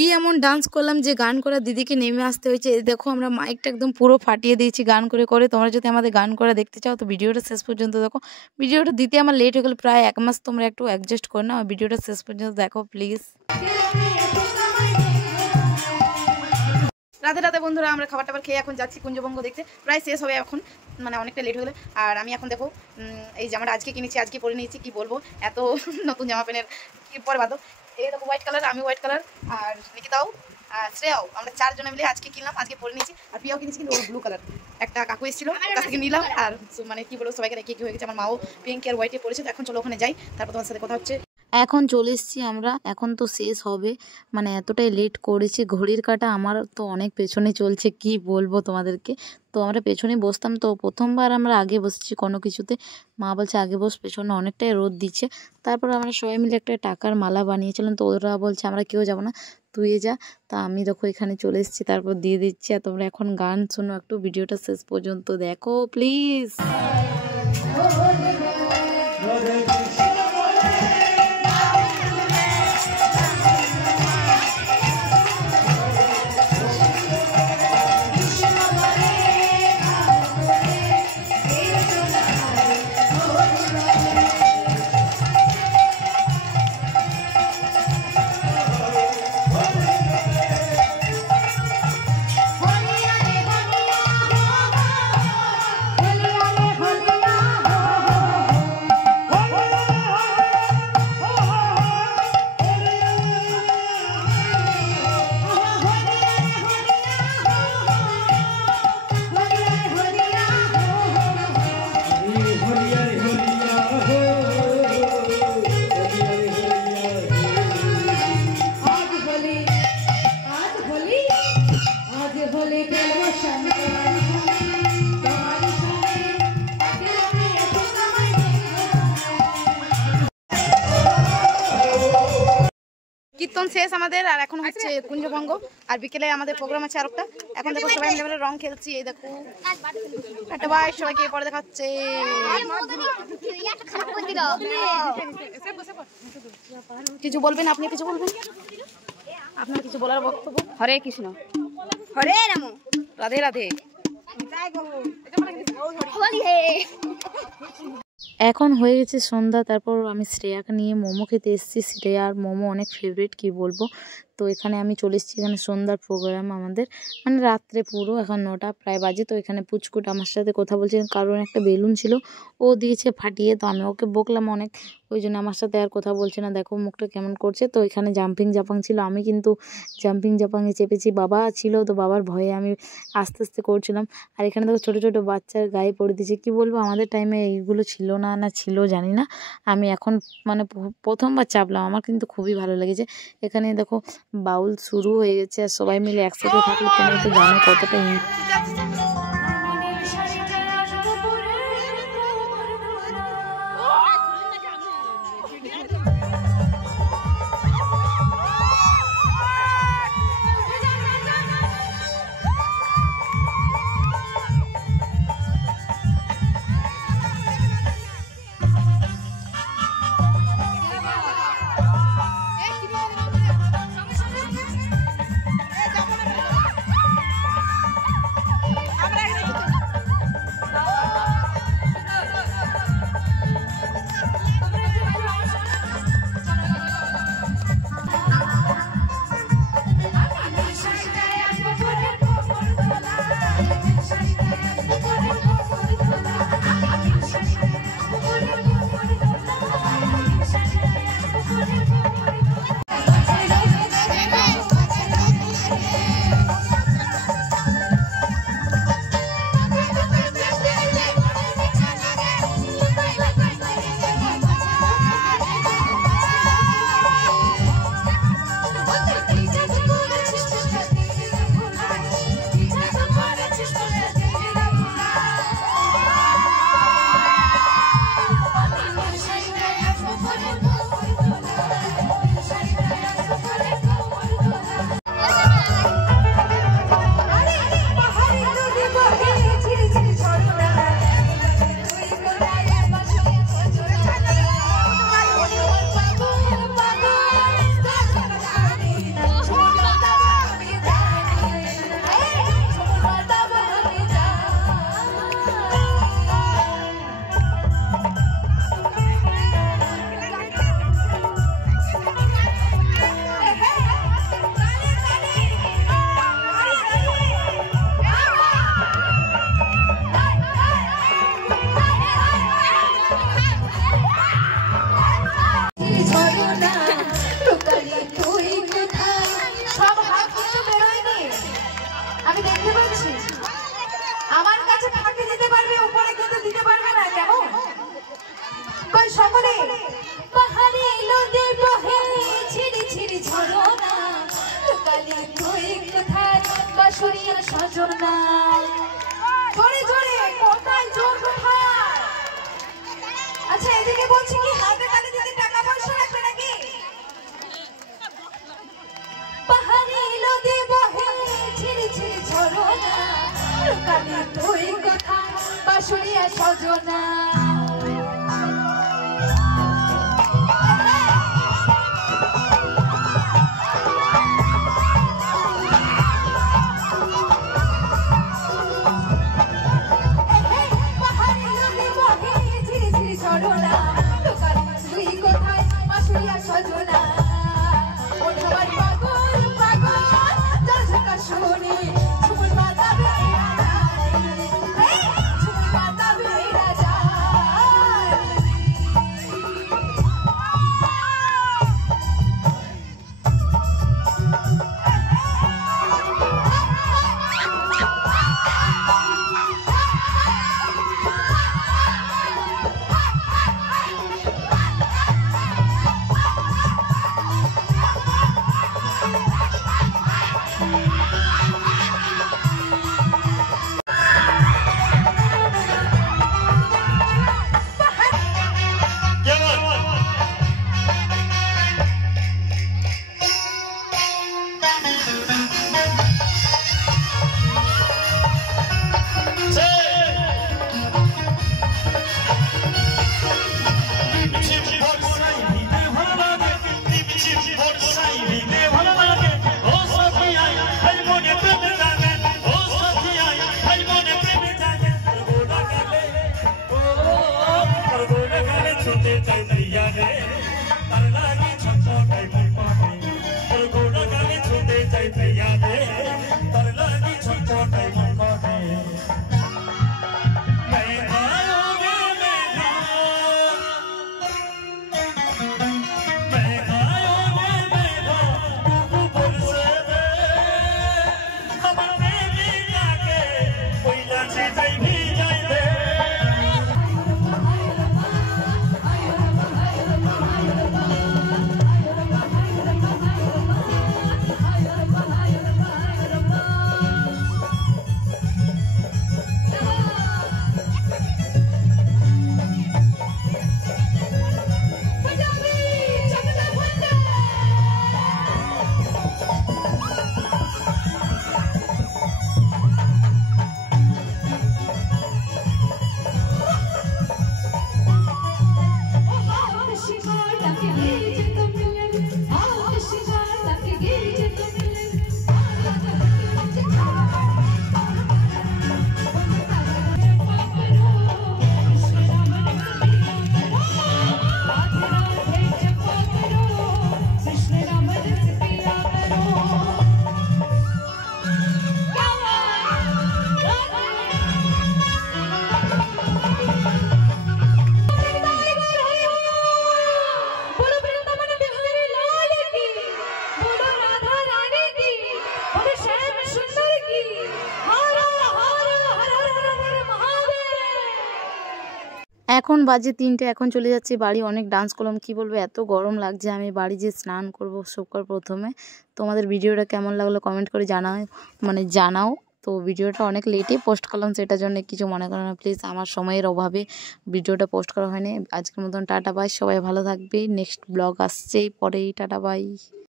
কি এমন ডান্স করলাম যে গান করা দিদিকে নেমে আসতে হয়েছে। দেখো আমরা মাইকটা একদম পুরো ফাটিয়ে দিয়েছি গান করে করে। তোমরা যদি আমাদের গান করা দেখতে চাও তো ভিডিওটা শেষ পর্যন্ত দেখো। ভিডিওটা দিতে আমার লেট হয়ে গেল প্রায় 1 মাস, তোমরা একটু অ্যাডজাস্ট করে নাও, ভিডিওটা শেষ পর্যন্ত দেখো প্লিজ। রাধে রাধে বন্ধুরা, আমরা খাবার টাবার খেয়ে এখন যাচ্ছি কুঞ্জবঙ্গ দেখতে, প্রায় শেষ হবে এখন, মানে অনেকটা লেট হয়ে গেলে। আর আমি এখন দেখো এই জামাটা আজকে কিনেছি, আজকে পরে নিয়েছি, কি বলবো এত নতুন জামা প্যান্টের কি পরে বাদো। এই দেখো হোয়াইট কালার, আমি হোয়াইট কালার আর নিকিতাও আর শ্রেয়াও, আমরা 4 জনে মিলে আজকে কিনলাম, আজকে পরে নিয়েছি। আর প্রিয়াও কিনেছি কিন্তু ব্লু কালার, একটা কাকু এসেছিল কাছ থেকে নিলাম। আর মানে কি বলবো সবাইকে রেখে কি হয়ে গেছে, আমার মাও পিঙ্ক আর হোয়াইটে পরেছে। তো এখন চলো ওখানে যাই, তারপর তোমার সাথে কথা হচ্ছে। এখন চলে এসেছি আমরা, এখন তো শেষ হবে, মানে এতটাই লেট করেছি। ঘড়ির কাঁটা আমার তো অনেক পেছনে চলছে, কি বলবো তোমাদেরকে। তো আমরা পেছনে বসতাম, তো প্রথমবার আমরা আগে বসেছি কোনো কিছুতে, মা বলছে আগে বস, পেছনে অনেকটাই রোদ দিচ্ছে। তারপর আমরা সবাই মিলে একটা টাকার মালা বানিয়েছিলাম, তো ওরা বলছে আমরা কেউ যাবো না, তুই যা। তা আমি দেখো এখানে চলে এসেছি, তারপর দিয়ে দিচ্ছি। আর তোমরা এখন গান শোনো, একটু ভিডিওটা শেষ পর্যন্ত দেখো প্লিজ। কীর্তন শেষ আমাদের, আর এখন হচ্ছে কুঞ্জভঙ্গ, আর বিকেলে আমাদের প্রোগ্রাম আছে আরেকটা। এখন দেখো সবাই মিলে রং খেলছি, এই দেখো একটা ভাই সবাইকে পরে দেখাচ্ছে। কিছু বলবেন, আপনি কিছু বলবেন, আপনার কিছু বলার বক্তব্য? হরে কৃষ্ণ, হরে রাম, রাধে রাধে। এখন হয়ে গেছে সন্ধ্যা, তারপর আমি শ্রেয়াকে নিয়ে মোমো খেতে এসেছি। শ্রেয়ার মোমো অনেক ফেভারিট, কি বলবো। তো এখানে আমি চলে এসেছি, এখানে সন্ধ্যার প্রোগ্রাম আমাদের, মানে রাত্রে পুরো, এখন 9টা প্রায় বাজে। তো এখানে পুচকুট আমার সাথে কথা বলছে, কারণ একটা বেলুন ছিল ও দিয়েছে ফাটিয়ে, তো আমি ওকে বকলাম অনেক, ওই জন্য আমার সাথে আর কথা বলছে না। দেখো মুখটা কেমন করছে। তো এখানে জাম্পিং জাপাং ছিল, আমি কিন্তু জাম্পিং জাপাংয়ে চেপেছি, বাবা ছিল তো বাবার ভয়ে আমি আস্তে আস্তে করছিলাম। আর এখানে দেখো ছোটো ছোটো বাচ্চার গায়ে পড়ে দিয়েছে, কি বলবো আমাদের টাইমে এইগুলো ছিল না, না ছিল জানি না। আমি এখন মানে প্রথমবার চাপলাম, আমার কিন্তু খুবই ভালো লেগেছে। এখানে দেখো বাউল শুরু হয়ে গেছে, আর সবাই মিলে একসাথে থাকলে তোমরা তো জানো কতটা। এদিকে বলছি কি হাতে তালে দিতে টাকা পয়সা রাখবে নাকি? পাহাড়ি নদী বহে ঝিরি ঝিরি ঝরনা, লুকালে তুই কথা বাঁশুড়িয়া সজনা। এখন বাজে 3টে, এখন চলে যাচ্ছি বাড়ি। অনেক ডান্স করলাম, কি বলবো, এত গরম লাগছে। আমি বাড়ি যে স্নান করব সকাল প্রথমে। তোমাদের ভিডিওটা কেমন লাগলো কমেন্ট করে জানাও। তো ভিডিওটা অনেক লেটে পোস্ট করলাম, সেটার জন্য কিছু মনে করো না প্লিজ, আমার সময়ের অভাবে ভিডিওটা পোস্ট করা হয়নি। আজকের মতন টাটা বাই, সবাই ভালো থাকবে। নেক্সট ব্লগ আসছেই পরেই, টাটা বাই।